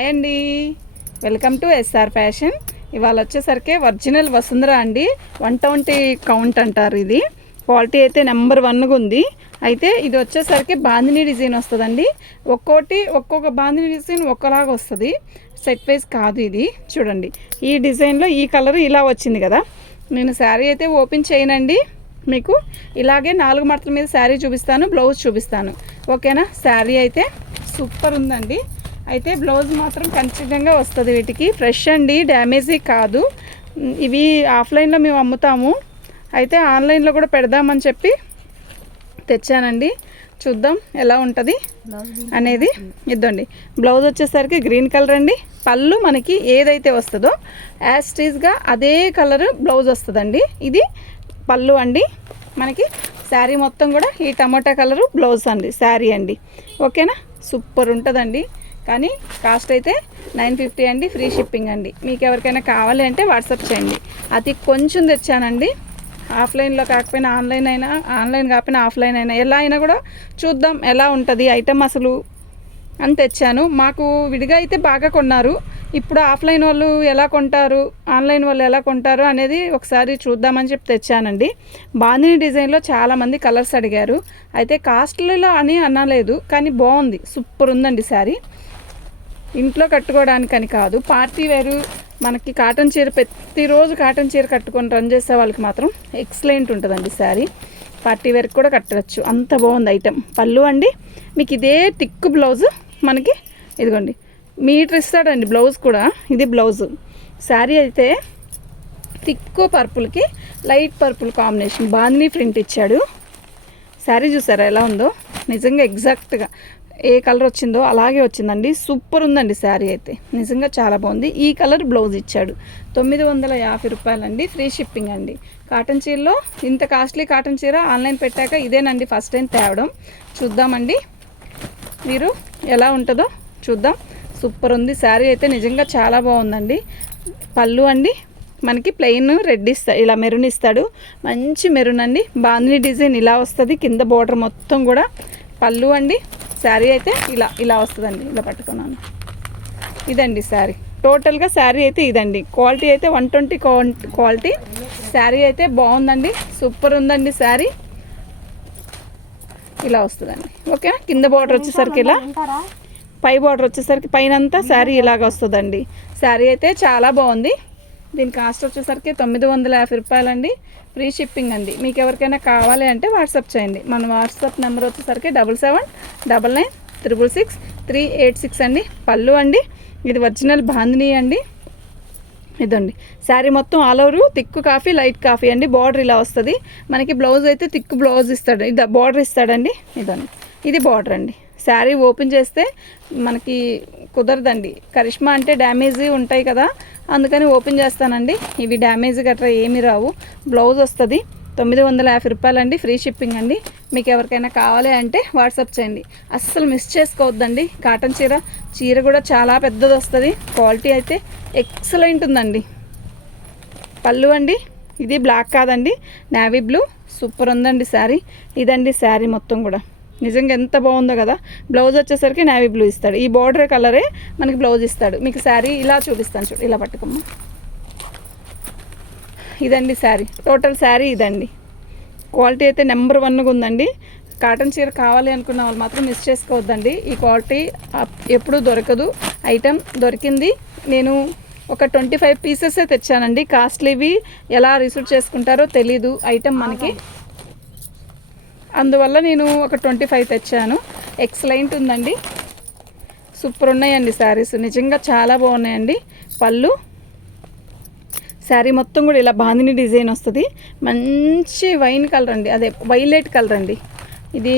Hi అండి, welcome to SR fashion. ఇవాళ వచ్చేసరికి ఒరిజినల్ వసుంధర అండి. 120 కౌంట్ అంటారు. ఇది క్వాలిటీ అయితే నెంబర్ 1గా ఉంది. అయితే ఇది వచ్చేసరికి బాందిని డిజైన్ వస్తుందండి. ఒక్కొక్క బాందిని డిజైన్ ఒక్కలాగా వస్తుంది, సెట్ వైజ్ కాదు. ఇది చూడండి, ఈ డిజైన్లో ఈ కలర్ ఇలా వచ్చింది కదా. నేను శారీ అయితే ఓపెన్ చేయనండి, మీకు ఇలాగే 4 మడతల మీద శారీ చూపిస్తాను, బ్లౌజ్ చూపిస్తాను, ఓకేనా. శారీ అయితే సూపర్ ఉందండి. అయితే బ్లౌజ్ మాత్రం ఖచ్చితంగా వస్తుంది. వీటికి ఫ్రెష్ అండి, డ్యామేజీ కాదు. ఇవి ఆఫ్లైన్లో మేము అమ్ముతాము, అయితే ఆన్లైన్లో కూడా పెడదామని చెప్పి తెచ్చానండి. చూద్దాం ఎలా ఉంటుంది అనేది. ఇద్దండి, బ్లౌజ్ వచ్చేసరికి గ్రీన్ కలర్ అండి. పళ్ళు మనకి ఏదైతే వస్తుందో యాస్టీజ్గా అదే కలర్ బ్లౌజ్ వస్తుందండి. ఇది పళ్ళు అండి. మనకి శారీ మొత్తం కూడా ఈ టమాటా కలరు బ్లౌజ్ అండి, శారీ అండి, ఓకేనా. సూపర్ ఉంటుందండి. కానీ కాస్ట్ అయితే 950 అండి, ఫ్రీ షిప్పింగ్ అండి. మీకు ఎవరికైనా కావాలి అంటే వాట్సాప్ చేయండి. అది కొంచెం తెచ్చానండి, ఆఫ్లైన్లో కాకపోయినా ఆన్లైన్ కాకపోయినా ఆఫ్లైన్ అయినా ఎలా అయినా కూడా చూద్దాం ఎలా ఉంటుంది ఐటమ్ అసలు అని తెచ్చాను. మాకు విడిగా అయితే బాగా కొన్నారు. ఇప్పుడు ఆఫ్లైన్ వాళ్ళు ఎలా కొంటారు, ఆన్లైన్ వాళ్ళు ఎలా కొంటారు అనేది ఒకసారి చూద్దామని చెప్పి తెచ్చానండి. బాందిని డిజైన్లో చాలామంది కలర్స్ అడిగారు. అయితే కాస్ట్లీలో అని అనలేదు, కానీ బాగుంది, సూపర్ ఉందండి శారీ. ఇంట్లో కట్టుకోవడానికని కాదు, పార్టీ వేరు మనకి కాటన్ చీర, ప్రతిరోజు కాటన్ చీర కట్టుకొని రన్ చేసే వాళ్ళకి మాత్రం ఎక్సలెంట్ ఉంటుందండి శారీ. పార్టీ వేర్కి కూడా కట్టవచ్చు, అంత బాగుంది ఐటెం. పళ్ళు అండి, మీకు ఇదే థిక్ బ్లౌజ్ మనకి ఇదిగోండి మీటర్ ఇస్తాడండి బ్లౌజ్ కూడా. ఇది బ్లౌజ్. శారీ అయితే థిక్ పర్పుల్కి light purple combination bandhani print ఇచ్చాడు. శారీ చూసారా ఎలా ఉందో, నిజంగా ఎగ్జాక్ట్గా ఏ కలర్ వచ్చిందో అలాగే వచ్చిందండి. సూపర్ ఉందండి శారీ అయితే, నిజంగా చాలా బాగుంది. ఈ కలర్ బ్లౌజ్ ఇచ్చాడు. 950 రూపాయలండి, ఫ్రీ షిప్పింగ్ అండి. కాటన్ చీరలో ఇంత కాస్ట్లీ కాటన్ చీర ఆన్లైన్ పెట్టాక ఇదేనండి ఫస్ట్ టైం తేవడం. చూద్దామండి మీరు ఎలా ఉంటుందో చూద్దాం. సూపర్ ఉంది శారీ అయితే, నిజంగా చాలా బాగుందండి. పళ్ళు అండి మనకి ప్లెయిన్ రెడ్ ఇస్తాడు, ఇలా మెరూన్ ఇస్తాడు, మంచి మెరూన్ అండి. బాందిని డిజైన్ ఇలా వస్తుంది, కింద బోర్డర్ మొత్తం కూడా. పళ్ళు అండి, శారీ అయితే ఇలా వస్తుందండి, ఇలా పట్టుకున్నాను. ఇదండి శారీ, టోటల్గా శారీ అయితే ఇదండి. క్వాలిటీ అయితే 120 క్వాలిటీ. శారీ అయితే బాగుందండి, సూపర్ ఉందండి శారీ. ఇలా వస్తుందండి, ఓకే. కింద బార్డర్ వచ్చేసరికి ఇలా, పై బార్డర్ వచ్చేసరికి పైన అంతా శారీ ఇలాగ వస్తుందండి. శారీ అయితే చాలా బాగుంది. దీని కాస్ట్ వచ్చేసరికి 950 రూపాయలండి, ఫ్రీ షిప్పింగ్ అండి. మీకు ఎవరికైనా కావాలి అంటే వాట్సాప్ చేయండి. మన వాట్సాప్ నెంబర్ వచ్చేసరికి 7799966386 అండి. పళ్ళు అండి, ఇది ఒరిజినల్ బాందిని అండి. ఇదండి శారీ మొత్తం all over thick coffee, light coffee అండి. బార్డర్ ఇలా వస్తుంది మనకి. బ్లౌజ్ అయితే థిక్ బ్లౌజ్ ఇస్తాడు, ఇది బార్డర్ ఇస్తాడండి. ఇదండి, ఇది బార్డర్ అండి. శారీ ఓపెన్ చేస్తే మనకి కుదరదండి, కరిష్మా అంటే డ్యామేజీ ఉంటాయి కదా, అందుకని ఓపెన్ చేస్తానండి. ఇవి డ్యామేజ్ గట్రా ఏమీ రావు. బ్లౌజ్ వస్తుంది. 950 రూపాయలండి, ఫ్రీ షిప్పింగ్ అండి. మీకు ఎవరికైనా కావాలి అంటే వాట్సాప్ చేయండి, అస్సలు మిస్ చేసుకోవద్దండి. కాటన్ చీర కూడా చాలా పెద్దది వస్తుంది. క్వాలిటీ అయితే ఎక్సలెంట్ ఉందండి. పళ్ళు అండి, ఇది బ్లాక్ కాదండి, నేవీ బ్లూ. సూపర్ ఉందండి శారీ. ఇదండి శారీ మొత్తం కూడా, నిజంగా ఎంత బాగుందో కదా. బ్లౌజ్ వచ్చేసరికి నేవీ బ్లూ ఇస్తాడు, ఈ బార్డర్ కలరే మనకి బ్లౌజ్ ఇస్తాడు. మీకు శారీ ఇలా చూపిస్తాను చూడు, ఇలా పట్టుకోమ్మా. ఇదండి శారీ, టోటల్ శారీ ఇదండి. క్వాలిటీ అయితే నెంబర్ 1గా ఉందండి. కాటన్ చీర కావాలి అనుకున్న వాళ్ళు మాత్రం మిస్ చేసుకోవద్దండి. ఈ క్వాలిటీ ఎప్పుడూ దొరకదు. ఐటెం దొరికింది. నేను ఒక 25 పీసెసే తెచ్చానండి. కాస్ట్లీవి ఎలా రిసీవ్ చేసుకుంటారో తెలీదు ఐటెం మనకి, అందువల్ల నేను ఒక 25 తెచ్చాను. ఎక్సలెంట్ ఉందండి, సూపర్ ఉన్నాయండి శారీస్, నిజంగా చాలా బాగున్నాయండి. పళ్ళు, శారీ మొత్తం కూడా ఇలా బాందిని డిజైన్ వస్తుంది. మంచి వైన్ కలర్ అండి, అదే వైలెట్ కలర్ అండి. ఇది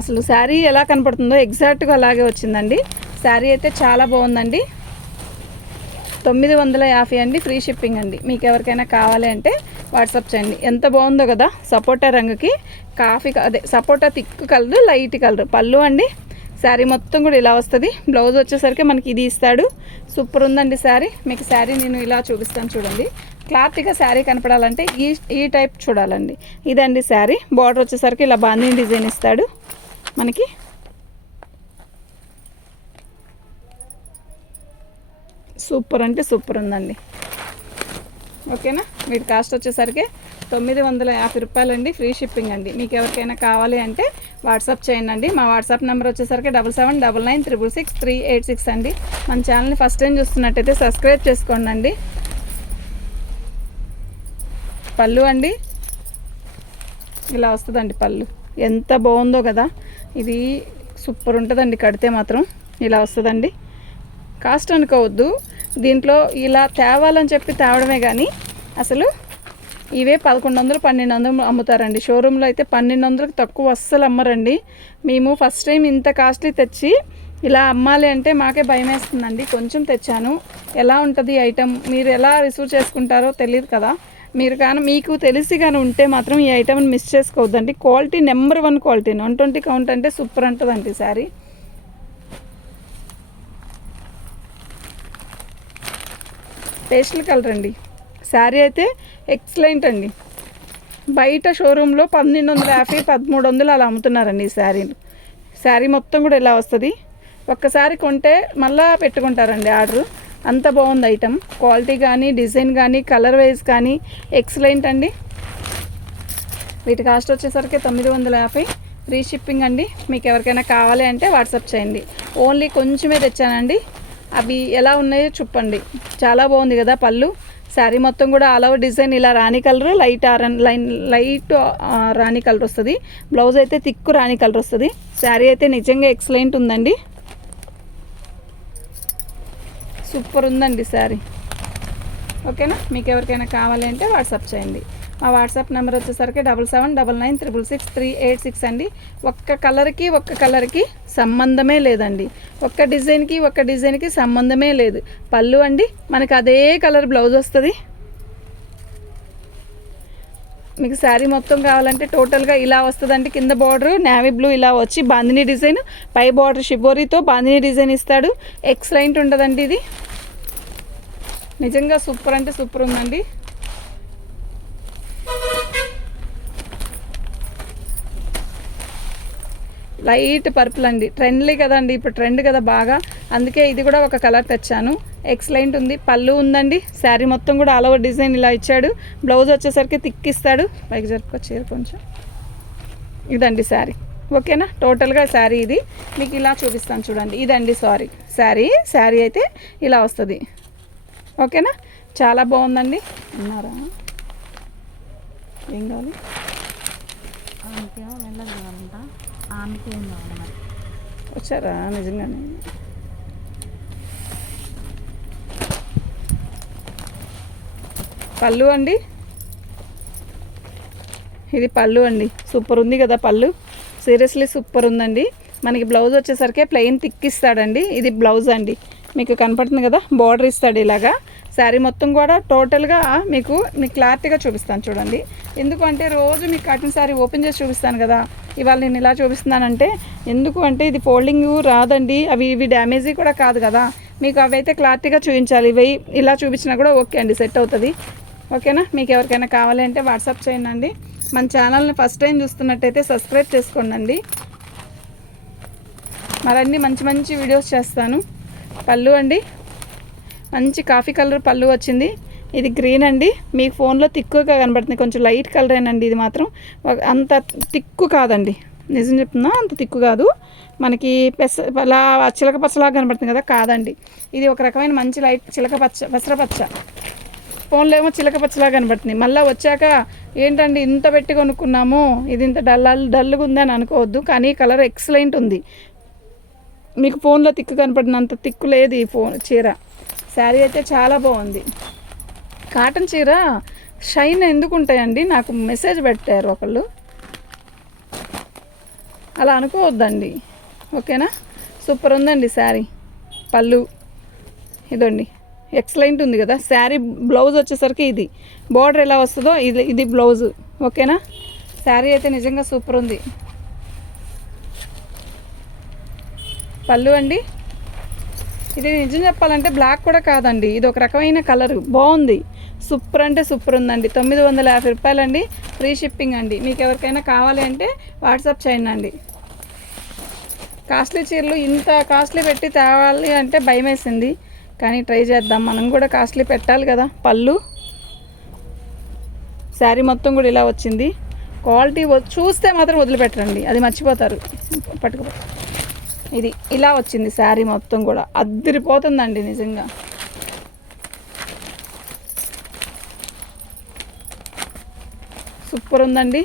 అసలు శారీ ఎలా కనపడుతుందో ఎగ్జాక్ట్గా అలాగే వచ్చిందండి. శారీ అయితే చాలా బాగుందండి. 950 అండి, ఫ్రీ షిప్పింగ్ అండి. మీకు ఎవరికైనా కావాలి అంటే వాట్సాప్ చేయండి. ఎంత బాగుందో కదా, సపోటా రంగుకి కాఫీ, అదే సపోటా థిక్ కలర్, లైట్ కలర్. పళ్ళు అండి, శారీ మొత్తం కూడా ఇలా వస్తుంది. బ్లౌజ్ వచ్చేసరికి మనకి ఇది ఇస్తాడు. సూపర్ ఉందండి శారీ. మీకు శారీ నేను ఇలా చూపిస్తాను చూడండి. క్లారిటీగా శారీ కనపడాలంటే ఈ టైప్ చూడాలండి. ఇదండి శారీ. బార్డర్ వచ్చేసరికి ఇలా బాందిని డిజైన్ ఇస్తాడు మనకి. సూపర్ అంటే సూపర్ ఉందండి. ఓకేనా, వీటి కాస్ట్ వచ్చేసరికి 950 రూపాయలండి. ఫ్రీ షిప్పింగ్ అండి. మీకు ఎవరికైనా కావాలి అంటే వాట్సాప్ చేయండి అండి. మా వాట్సాప్ నెంబర్ వచ్చేసరికి 7799966386 అండి. మన ఛానల్ని ఫస్ట్ టైం చూస్తున్నట్టయితే సబ్స్క్రైబ్ చేసుకోండి అండి. పళ్ళు అండి ఇలా వస్తుందండి. పళ్ళు ఎంత బాగుందో కదా, ఇది సూపర్ ఉంటుందండి. కడితే మాత్రం ఇలా వస్తుందండి. కాస్ట్ అనుకోవద్దు, దీంట్లో ఇలా తేవాలని చెప్పి తేవడమే కానీ అసలు ఇవే 1100 1200 అమ్ముతారండి. షోరూంలో అయితే 1200కి తక్కువ అస్సలు అమ్మరండి. మేము ఫస్ట్ టైం ఇంత కాస్ట్లీ తెచ్చి ఇలా అమ్మాలి అంటే మాకే భయం వేస్తుందండి. కొంచెం తెచ్చాను, ఎలా ఉంటుంది ఐటెం, మీరు ఎలా రిసీవ్ చేసుకుంటారో తెలియదు కదా. మీరు కానీ మీకు తెలిసి కానీ ఉంటే మాత్రం ఈ ఐటెంని మిస్ చేసుకోవద్దండి. Quality number 1 quality. 120 కౌంట్ అంటే సూపర్ ఉంటుందండి శారీ. పేస్టల్ కలర్ అండి. శారీ అయితే ఎక్సలెంట్ అండి. బయట షోరూంలో 1250 1300 అలా అమ్ముతున్నారండి ఈ శారీలు. శారీ మొత్తం కూడా ఇలా వస్తుంది. ఒక్కసారి కొంటే మళ్ళా పెట్టుకుంటారండి ఆర్డరు. అంత బాగుంది ఐటమ్. క్వాలిటీ కానీ డిజైన్ కానీ కలర్ వైజ్ కానీ ఎక్సలెంట్ అండి. వీటి కాస్ట్ వచ్చేసరికి 950 ఫ్రీ షిప్పింగ్ అండి. మీకు ఎవరికైనా కావాలి అంటే వాట్సాప్ చేయండి. ఓన్లీ కొంచెమే తెచ్చానండి. అవి ఎలా ఉన్నాయో చెప్పండి. చాలా బాగుంది కదా పళ్ళు. శారీ మొత్తం కూడా ఆల్ ఓవర్ డిజైన్ ఇలా రాణి కలర్, లైట్ రాణి కలర్ వస్తుంది. బ్లౌజ్ అయితే థిక్ రాణి కలర్ వస్తుంది. శారీ అయితే నిజంగా ఎక్సలెంట్ ఉందండి. సూపర్ ఉందండి శారీ. ఓకేనా, మీకు ఎవరికైనా కావాలి అంటే వాట్సాప్ చేయండి. మా వాట్సాప్ నెంబర్ వచ్చేసరికి 7799966386 అండి. ఒక్క కలర్కి సంబంధమే లేదండి. ఒక్క డిజైన్కి సంబంధమే లేదు. పళ్ళు అండి మనకి అదే కలర్ బ్లౌజ్ వస్తుంది. మీకు శారీ మొత్తం కావాలంటే టోటల్గా ఇలా వస్తుందండి. కింద బార్డర్ నేవీ బ్లూ ఇలా వచ్చి బాందినీ డిజైన్, పై బార్డర్ షిబోరీతో బాందినీ డిజైన్ ఇస్తాడు. ఎక్సలెంట్ ఉంటుందండి. ఇది నిజంగా సూపర్ అంటే సూపర్ ఉందండి. లైట్ పర్పుల్ అండి. ట్రెండ్లీ కదండి, ఇప్పుడు ట్రెండ్ కదా బాగా, అందుకే ఇది కూడా ఒక కలర్ తెచ్చాను. ఎక్సలెంట్ ఉంది. పళ్ళు ఉందండి. శారీ మొత్తం కూడా ఆల్ ఓవర్ డిజైన్ ఇలా ఇచ్చాడు. బ్లౌజ్ వచ్చేసరికి థిక్ ఇస్తాడు. పైకి జరుపుకొచ్చారు కొంచెం. ఇదండి శారీ. ఓకేనా, టోటల్గా శారీ ఇది మీకు ఇలా చూపిస్తాను చూడండి. ఇదండి శారీ అయితే ఇలా వస్తుంది. ఓకేనా, చాలా బాగుందండి. ఉన్నారా, ఏం కావాలి? వచ్చారా నిజంగానే? పళ్ళు అండి, ఇది పళ్ళు అండి. సూపర్ ఉంది కదా పళ్ళు, సీరియస్లీ సూపర్ ఉందండి. మనకి బ్లౌజ్ వచ్చేసరికి ప్లెయిన్ థిక్ ఇస్తాడండి. ఇది బ్లౌజ్ అండి, మీకు కనపడుతుంది కదా, బార్డర్ ఇస్తాడు ఇలాగా. శారీ మొత్తం కూడా టోటల్గా మీకు క్లారిటీగా చూపిస్తాను చూడండి. ఎందుకంటే రోజు మీకు కాటన్ శారీ ఓపెన్ చేసి చూపిస్తాను కదా, ఇవాళ నేను ఇలా చూపిస్తున్నానంటే ఎందుకు అంటే ఇది ఫోల్డింగ్ రాదండి, ఇవి డ్యామేజీ కూడా కాదు కదా, మీకు అవి అయితే క్లారిటీగా చూపించాలి. ఇవి ఇలా చూపించినా కూడా ఓకే అండి, సెట్ అవుతుంది. ఓకేనా, మీకు ఎవరికైనా కావాలి అంటే వాట్సాప్ చేయండి అండి. మన ఛానల్ని ఫస్ట్ టైం చూస్తున్నట్టయితే సబ్స్క్రైబ్ చేసుకోండి. మరన్నీ మంచి మంచి వీడియోస్ చేస్తాను. పళ్ళు అండి, మంచి కాఫీ కలర్ పళ్ళు వచ్చింది. ఇది గ్రీన్ అండి, మీకు ఫోన్లో తిక్కుగా కనబడుతుంది, కొంచెం లైట్ కలరేనండి. ఇది మాత్రం అంత తిక్కు కాదండి, నిజం చెప్తున్నా, అంత తిక్కు కాదు. మనకి అలా చిలక పచ్చలాగా కనబడుతుంది కదా, కాదండి. ఇది ఒక రకమైన మంచి లైట్ పెసరపచ్చ. ఫోన్లో ఏమో చిలక పచ్చలాగా కనబడుతుంది. మళ్ళీ వచ్చాక ఏంటండి ఇంత పెట్టి కొనుక్కున్నాము, ఇది ఇంత డల్గా ఉందని అనుకోవద్దు, కానీ కలర్ ఎక్సలెంట్ ఉంది. మీకు ఫోన్లో తిక్కు కనపడినంత తిక్కు లేదు ఈ చీర. శారీ అయితే చాలా బాగుంది. కాటన్ చీర షైన్ ఎందుకు ఉంటాయండి, నాకు మెసేజ్ పెట్టారు ఒకళ్ళు, అలా అనుకోవద్దండి. ఓకేనా, సూపర్ ఉందండి శారీ. పళ్ళు ఇదండి, ఎక్సలెంట్ ఉంది కదా. శారీ బ్లౌజ్ వచ్చేసరికి ఇది బార్డర్ ఎలా వస్తుందో ఇది బ్లౌజ్. ఓకేనా, శారీ అయితే నిజంగా సూపర్ ఉంది. పళ్ళు అండి, ఇది నిజం చెప్పాలంటే బ్లాక్ కూడా కాదండి, ఇది ఒక రకమైన కలర్ బాగుంది. సూపర్ అంటే సూపర్ ఉందండి. 950 రూపాయలండి, ఫ్రీ షిప్పింగ్ అండి. మీకు ఎవరికైనా కావాలి అంటే వాట్సాప్ చేయండి అండి. కాస్ట్లీ చీరలు ఇంత కాస్ట్లీ పెట్టి తేవాలి అంటే భయం వేసింది. కానీ ట్రై చేద్దాం, మనం కూడా కాస్ట్లీ పెట్టాలి కదా. పళ్ళు శారీ మొత్తం కూడా ఇలా వచ్చింది. క్వాలిటీ చూస్తే మాత్రం వదిలిపెట్టరండి, అది మర్చిపోతారు. పట్టుకో, ఇది ఇలా వచ్చింది శారీ మొత్తం కూడా, అద్దరిపోతుందండి నిజంగా. సూపర్ ఉందండి.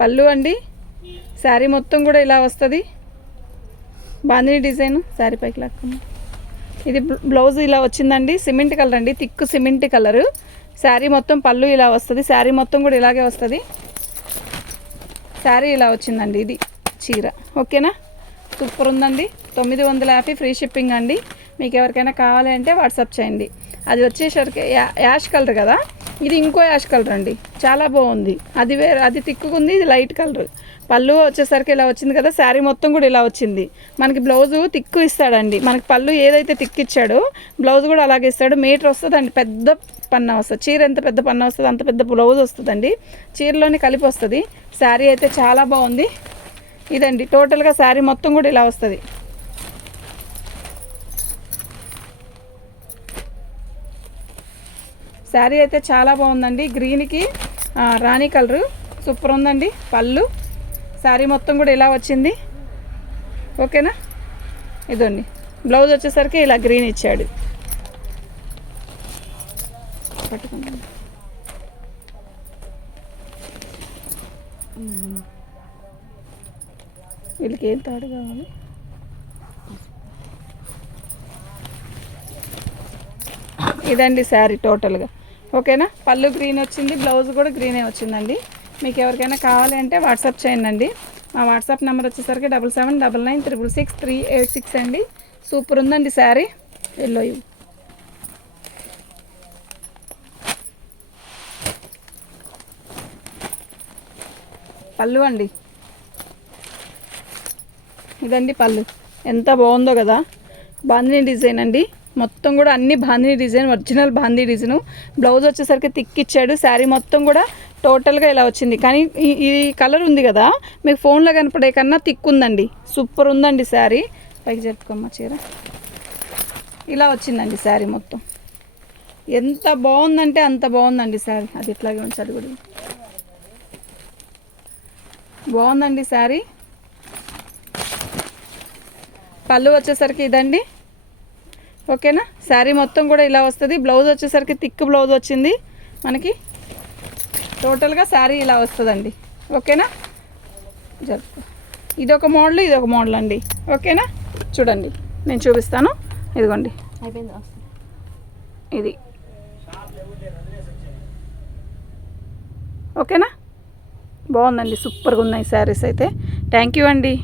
పళ్ళు అండి, శారీ మొత్తం కూడా ఇలా వస్తుంది. బాందిని డిజైన్ శారీ పైకి లాక్కున్నా. ఇది బ్లౌజ్ ఇలా వచ్చిందండి, సిమెంట్ కలర్ అండి, థిక్ సిమెంట్ కలరు. శారీ మొత్తం పళ్ళు ఇలా వస్తుంది, శారీ మొత్తం కూడా ఇలాగే వస్తుంది. శారీ ఇలా వచ్చిందండి, ఇది చీర. ఓకేనా, సూపర్ ఉందండి. 950 ఫ్రీ షిప్పింగ్ అండి. మీకు ఎవరికైనా కావాలి అంటే వాట్సాప్ చేయండి. అది వచ్చేసరికి యాష్ కలర్ కదా, ఇది ఇంకో యాష్ కలర్ అండి, చాలా బాగుంది. అది వేరే, అది తిక్కుకుంది, ఇది లైట్ కలర్. పళ్ళు వచ్చేసరికి ఇలా వచ్చింది కదా, శారీ మొత్తం కూడా ఇలా వచ్చింది. మనకి బ్లౌజు తిక్కు ఇస్తాడండి, మనకి పళ్ళు ఏదైతే తిక్కు ఇచ్చాడో బ్లౌజ్ కూడా అలాగే ఇస్తాడు. మీటర్ వస్తుందండి, పెద్ద పన్నా వస్తుంది. చీర ఎంత పెద్ద పన్నా వస్తుంది అంత పెద్ద బ్లౌజ్ వస్తుందండి, చీరలోనే కలిపి వస్తుంది. శారీ అయితే చాలా బాగుంది. ఇదండి టోటల్గా శారీ మొత్తం కూడా ఇలా వస్తుంది. శారీ అయితే చాలా బాగుందండి, గ్రీన్కి రాణి కలరు, సూపర్ ఉందండి. పళ్ళు శారీ మొత్తం కూడా ఇలా వచ్చింది. ఓకేనా, ఇదండి బ్లౌజ్ వచ్చేసరికి ఇలా గ్రీన్ ఇచ్చాడు. పట్టుకుందాం. వీళ్ళకి ఏం తాడు కావాలి? ఇదండి శారీ టోటల్గా. ఓకేనా, పళ్ళు గ్రీన్ వచ్చింది, బ్లౌజ్ కూడా గ్రీనే వచ్చిందండి. మీకు ఎవరికైనా కావాలి అంటే వాట్సాప్ చేయండి. మా వాట్సాప్ నెంబర్ వచ్చేసరికి 7799966386 అండి. సూపర్ ఉందండి శారీ. ఎల్లో ఇవి పళ్ళు అండి, ఇదండి పళ్ళు. ఎంత బాగుందో కదా, బాందిని డిజైన్ అండి, మొత్తం కూడా అన్ని bandhani design, original bandhani design. Blouse వచ్చేసరికి థిక్ ఇచ్చాడు. శారీ మొత్తం కూడా టోటల్గా ఇలా వచ్చింది. కానీ ఈ కలర్ ఉంది కదా, మీకు ఫోన్లో కనపడే కన్నా థిక్ ఉందండి, సూపర్ ఉందండి శారీ. పైకి జరుపుకోమ్మ చీర. ఇలా వచ్చిందండి శారీ మొత్తం. ఎంత బాగుందంటే అంత బాగుందండి శారీ. అది ఇట్లాగే ఉంచాలి కూడా, బాగుందండి శారీ. పళ్ళు వచ్చేసరికి ఇదండి. ఓకేనా, శారీ మొత్తం కూడా ఇలా వస్తుంది. బ్లౌజ్ వచ్చేసరికి థిక్ బ్లౌజ్ వచ్చింది మనకి. టోటల్గా శారీ ఇలా వస్తుందండి. ఓకేనా, జరుపు. ఇదొక మోడల్, ఇదొక మోడల్ అండి. ఓకేనా, చూడండి నేను చూపిస్తాను. ఇదిగోండి, ఇది ఓకేనా, బాగుందండి, సూపర్గా ఉన్నాయి శారీస్ అయితే. థ్యాంక్ యూ అండి.